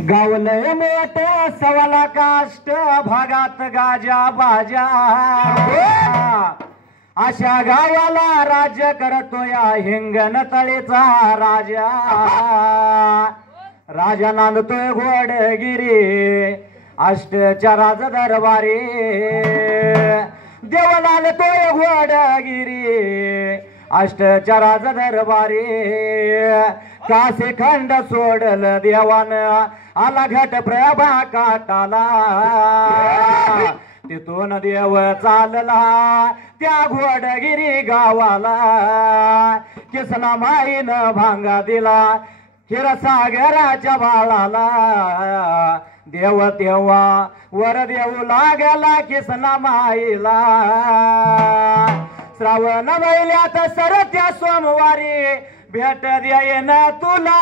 गावलय मोठ सवाला काष्ट भागात गाजा बाजा अशा गावाला राज्य करतोय हिंगण तळीचा राजा राजा नांदतोय घोडगिरी अष्टच्या राज दरबारी देव नांदतोय घोडगिरी अष्टच्या राज दरबारी कासे खंड सोडल देवान आला घट प्रभा काटाला तिथून देव चालला त्या घोडगिरी गावाला किसना माईन भांगा दिला क्षीरसागराच्या बाळाला देव तेव्हा वर देऊ लागला किसना माईला श्रावण महिन्यात सरत्या सोमवारी भेट देईन तुला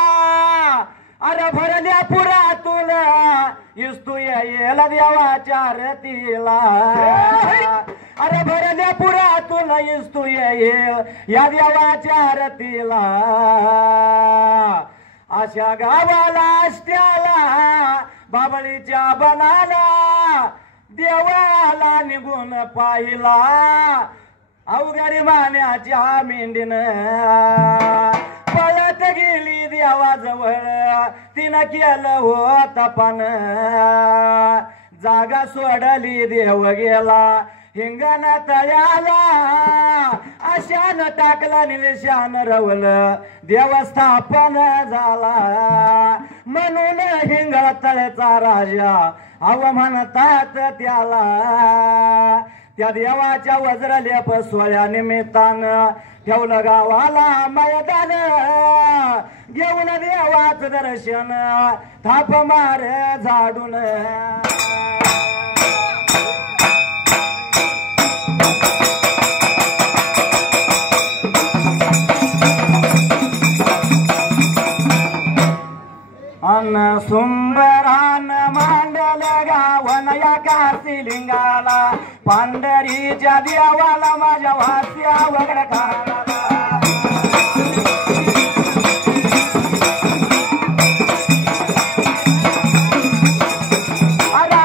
अरे भरल्या पुरा तुला इस्तू येला देवाच्या रतीला अरे भरल्या पुरा तुला इस्तू येईल या देवाच्या रतीला अशा गावाला अष्ट्याला बाबळीच्या बनाला देवाला निघून पाहिला अवघडी मान्याच्या मेंढीन पळत गेली देवाजवळ तिनं केलं हो तपान जागा सोडली देव गेला हिंगण तळ्याला अशान टाकलं निशान रवलं देवस्थापन झाला म्हणून हिंगण तळ्याचा राजा अव म्हणतात त्याला त्या देवाच्या वज्रलेप सोहळ्या निमित्तानं ठेवलं गावाला मैदान घेऊन देवाचं दर्शन थाप मार झाडून अन सुंबरान मांडल गावन या काशिलिंगाला पांढरीच्या देवाला माझ्या वास्या वगैरे खाला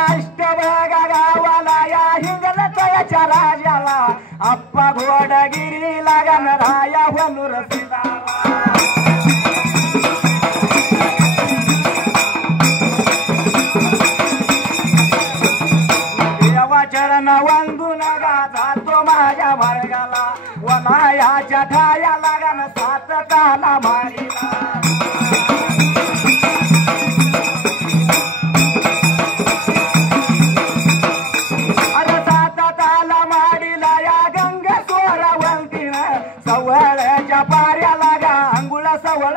अष्टभगा गावाला या हिंगण तळ्याच्या राजाला आप्पा घोडगिरी लागन राया वनुर चरण वंदून जातो माझ्या मार्गाला वनायाच्या ठाया लागन सात ताला मारीला अरे सात ताला मारीला या गंगा सोरावंतीन सवळच्या पाऱ्या लागा अंगुळा सवळ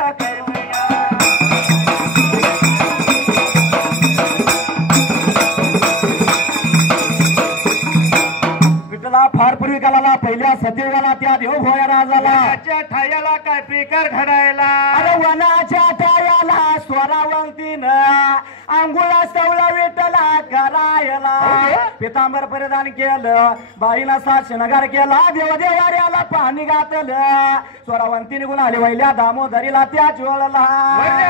फार पूर्वी कालाला पहिल्या सतीयुगाला त्या देव भोया राजाला ठायाला काय प्रकार घडायला अरे वनाच्या ठायाला स्वरावंतीनं अंघोळा सवळा विठला करायला पितांबर परिधान केलं बाईला सात शृंगार केला देवदेवाऱ्याला पाणी घातलं स्वरावंती निघून आली वैल्या दामोदरीला त्या चोळला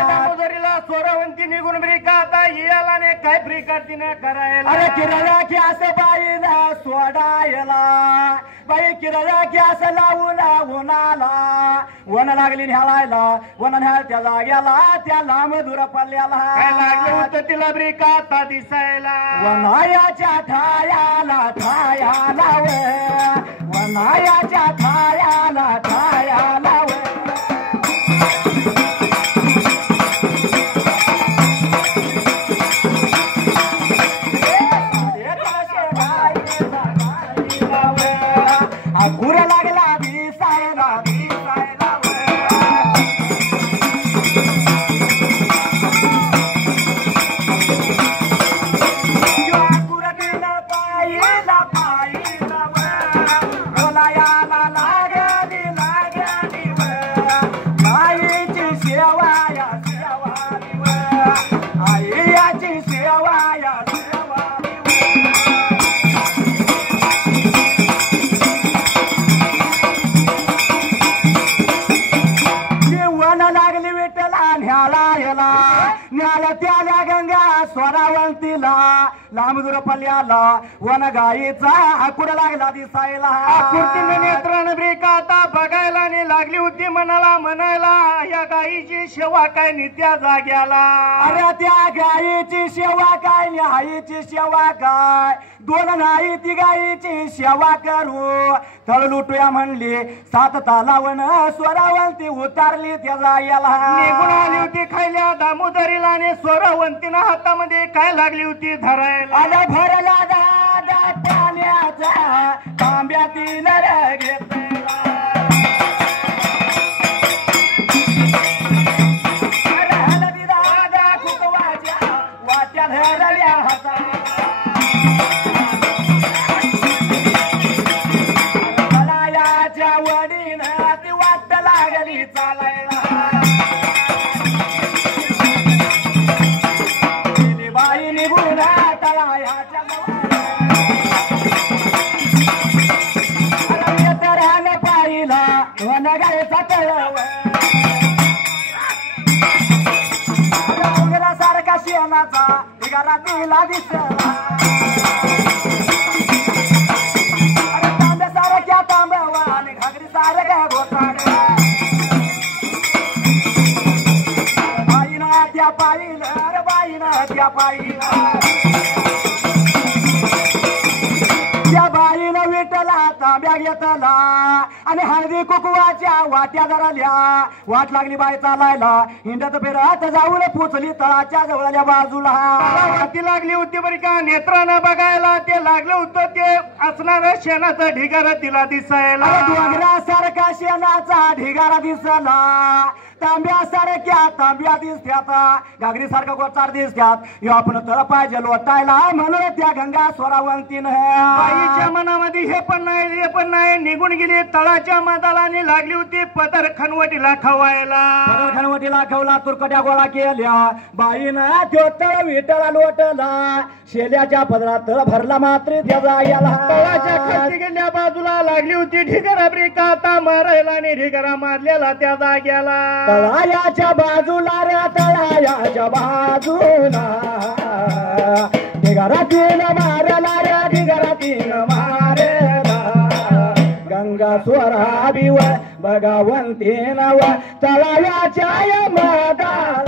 दामोदरीला स्वरावंती निघून ब्रिकाता याला ने काय प्रकार तिने करायला अरे किरळा की असं बाईला सोडायला बाई किरळा की असं लावून उन्हाला वन लागली न्यायला वन न्याय त्या जाग्याला त्या लांब दूर पडल्याला काय लागलं होतं तिला ब्रिकाता दिसायला वनायाच्या ठायाला ठायाला वनायाच्या ठायाला ठायाला गुर लागला दिसायला दिसायला गुर दिला पायला पायला बोलायाला लागली लागली गंगा स्वरावंतीला लांब दूर पल्ल्याला वन गाईचा आकुड लागला दिसायला आकुर्तीने नेत्राने ब्रेका आता बघायला आणि लागली होती मनाला म्हणायला या गाईची सेवा काय नित्या जाग्याला अरे त्या गाईची सेवा काय न्यायची सेवा काय दोन नाही ती गाईची सेवा करू तळ लुटूया म्हणली 7 तालावन स्वरावंती उतारली त्याला याला निघून आली होती खायल्या दामोदरीला आणि स्वरावंतीनं हातामध्ये काय लागली होती धरायला आला भरला दादा पाण्याचा तांब्यातील घेतला दादा कुटवाच्या वाट्या धरल्या हाता वडीनं ती वाट लागली चालायला बाई निघून तळायाच्या तरानं पाहिला वन गायचा तळव सारखा शेणाचा ढिगारा तिला दिसला सारख्या तांबवा आणि घागरी सारख्या घोटाळ्या बाईनं त्या पाहिलं अरे बाईनं त्या पाहिलं त्या बाईनं विटला तांब्या घेतला आणि हळदी कुकुवाच्या वाट्या धरल्या वाट लागली बाई चालायला हिंडत फिरत जाऊन पोचली तळाच्या जवळल्या बाजूला वाटी लागली होती बरी का नेत्रानं बघायला ते लागलं होतं ते असणारं शेणाचं ढिगारा तिला दिसायला डोंगरासारखा शेणाचा ढिगारा दिसला तांब्यासारख्या तांब्या दिसत्यात घागरी सारखा गोचार दिसत्यात ह्यो आपण तळ पाहिजे लोटायला म्हणून त्या गंगा स्वरावंतीनं बाईच्या मनामध्ये हे पण नाही निघून गेली तळाच्या माताला आणि लागली होती पदर खनवटीला खवायला पदर खनवटीला खवला तुरकट्या गोळा केल्या बाईनं त्यो तळ विटला लोटला शेल्याच्या पदरात तळ भरला मात्र त्याचा याला तळाच्या खाली गेल्या बाजूला लागली होती ढिगारा ब्रेका आता मारायला आणि ढिगारा मारलेला त्या जाग्याला तळायाच्या बाजूला रे तळायाच्या बाजूला ढिगारातीन मारला रे ढिगारातीन मारला गंगा स्वराबी व भगवंतीन व तळायाच्या मदाला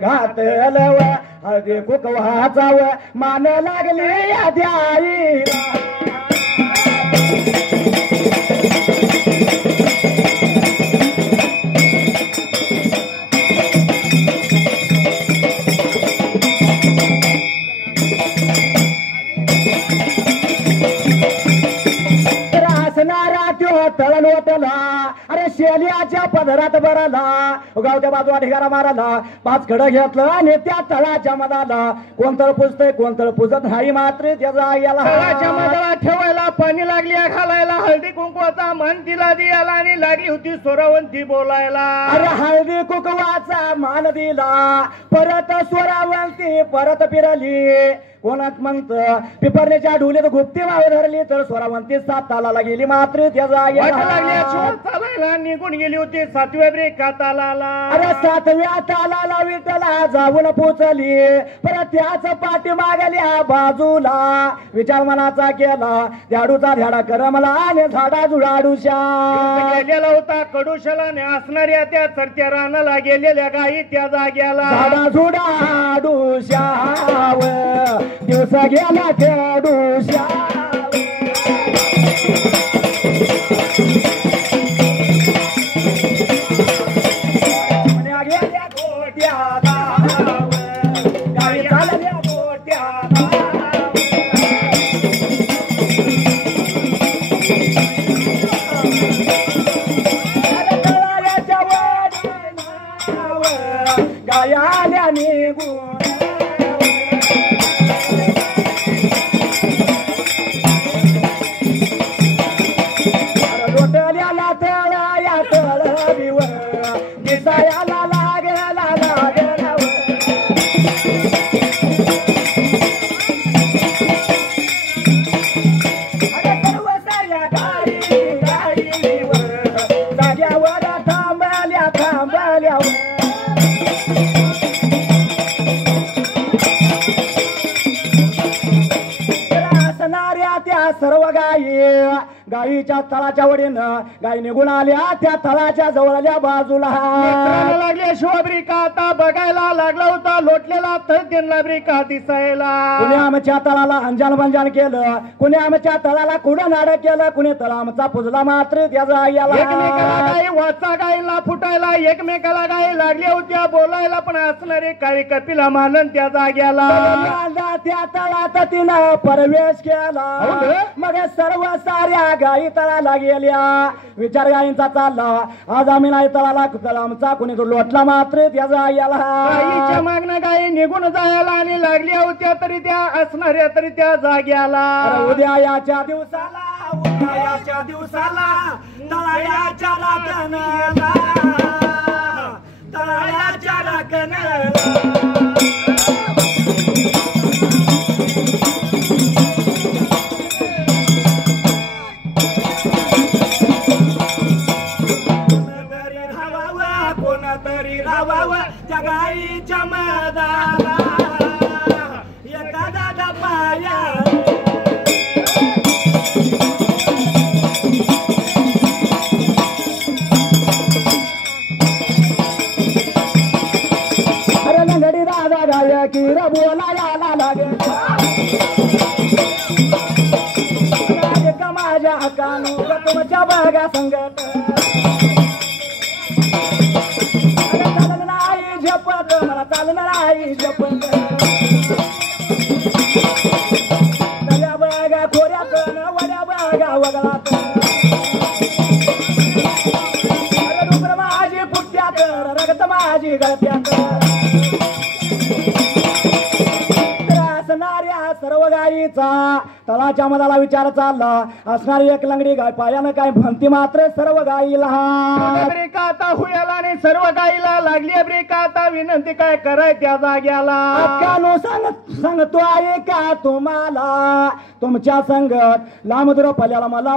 घातलव हळदी कुकवाचा व मान लागली आद्याई असणारा त्यो तळण ओतला अरे शेल्याच्या पदरात भरला गावच्या बाजूला ढिगारा मारला 5 खडं घेतलं आणि त्या तळाच्या मधाला कोणतळ पुजतय कोणतळ पुजत नाही मात्र त्याचा याला तळाच्या मधाला ठेवायला पाणी लागली घालायला हळदी कुंकवाचा मन तिला दिला आणि लागली होती स्वरावंती बोलायला अरे हळदी कुंकवाचा मान दिला परत स्वरावंती परत फिरली कोणात म्हणत पिपरण्याच्या ढोलीत गुप्ती माव धरली तर स्वरावंती 7 तालाला गेली मात्र त्याचा चालायला निघून गेली होती 7व्या ब्रेका तालाला अरे 7व्या तालाला विठला जाऊन पोचली परत त्याच पाठी मागल्या बाजूला विचार मनाचा केला झाडूचा झाडा करमला आणि झाडा जुडाडूशा गेलेला होता कडुशाला ने असणाऱ्या त्या चरत्या रानाला गेलेल्या गाई त्या जाग्याला झाडा जुडाडूशाव दिवस गेला खेडूशा गेल्या गोट्या गाई चालल्या गोट्या गायाल्या निघून सर्व गायीच्या तळाच्या वडीनं गायी निघून आल्या त्या तळाच्या जवळल्या बाजूला लागल्या शिवब्रिका आता बघायला लागला होता लोटलेला तर त्यांना ब्रिका दिसायला कुणी आमच्या तळाला अंजान बंजान केलं कुणी आमच्या तळाला कुठं नाड केलं कुणी तळा आमचा पुजला मात्र त्याचा एकमेकाला गाई वाचा गायीला फुटायला एकमेकाला गाई लागल्या होत्या बोलायला पण असणारे काळी कपिला मानन त्या जाग्याला त्या तळात तिनं प्रवेश केला मग सर्व साऱ्या गायी तळाला गेल्या विचार गायींचा चालला आज आम्ही नाही तळाला आमचा कुणी तो लोटला मात्र त्याचा गायीच्या मागणं गायी निघून जायला आणि लागल्या होत्या तरी त्या असणाऱ्या तरी त्या जाग्याला उद्या याच्या दिवसाला तळाच्या राखणाला तळाच्या राखणाला कोणतरी राहावं त्या गाईच्या मदाला एखादा डबाया अरे लंगडी राधा गाय की रबोला याला लागे माझ्या हकानू तुमच्या बघा संगत मला चालणार आहे जपत नव्या बघा खोऱ्यात वड्या बघा वगळात डुकर माझी पुट्यात रगत माझी गळत्यात असणाऱ्या सर्व गायीचा तळाच्या मधाला विचार चालला असणारी एक लंगडी गाय पायानं काय म्हणती मात्र सर्व गायीला ब्रेका आता हुयाला आणि सर्व गायीला लागली ब्रेका आता विनंती काय कराय त्या जाग्याला सांगतो आहे का तुम्हाला तुमच्या संगत लांब दूर पल्याला मला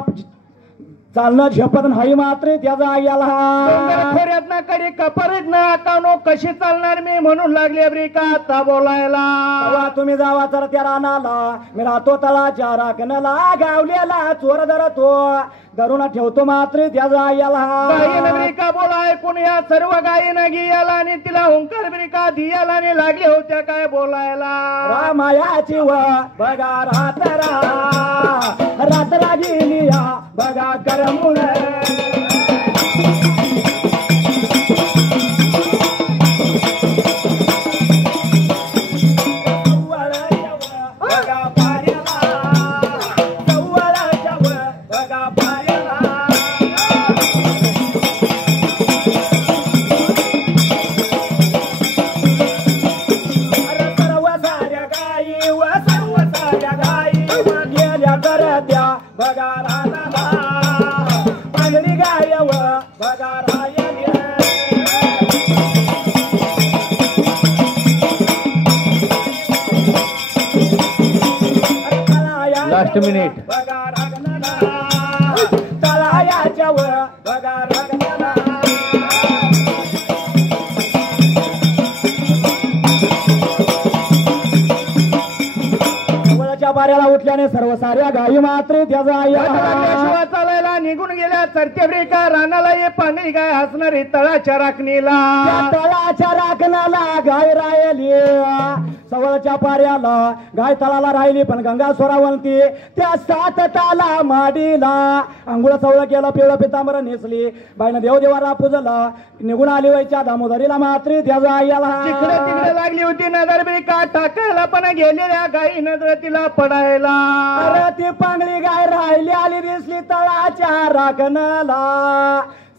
चालणं झेपत नाही मात्र त्याचा खोऱ्यात कडे कपरीत ना आता कशी चालणार मी म्हणून लागले ब्रेका आता बोलायला तुम्ही जावा तर त्या रानाला मी राहतो तळाच्या राखणाला गावलेला चोर धरतो धरून ठेवतो मात्र त्याचा ब्रेका बोला ऐकून या सर्व गायीनं गियाला आणि तिला ओंकार ब्रेका दियाला आणि लागले होत्या काय बोलायला रामायाची व बघा रातरा गेली या बघा करमुळ लास्ट मिनिट तळाच्या वर बघा रागणाला बाऱ्याला उठल्याने सर्व साऱ्या गायी मात्र त्याचा चालायला निघून गेल्या चरत्या ब्रेका रानाला ये पाणी गाय हसणारी तळाच्या राखणीला गाय राहिली सवळच्या पाऱ्याला गाय तळाला राहिली पण गंगा स्वरावंती त्या 7 ताला माडीला अंघोळ सवळ केलं पिवळं पितांबर नेसली बाईनं देवदेवाला पूजला निघून आली वयच्या दामोदरीला मात्र त्याचा तिकडे तिकडे लागली होती नजर ब्रेका टाकायला पण गेलेल्या गायी नजर तिला पडायला अरे ती पांगळी गाय राहिली आली दिसली तळाच्या राखणाला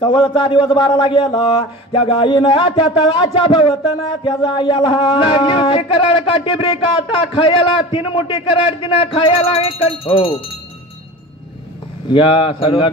सवळचा दिवस 12ला गेला त्या गायीनं त्या तळाच्या भवतनं त्याचा लागली कराड काठी ब्रेका आता खायला 3 मोठी कराड तिनं खायला हो या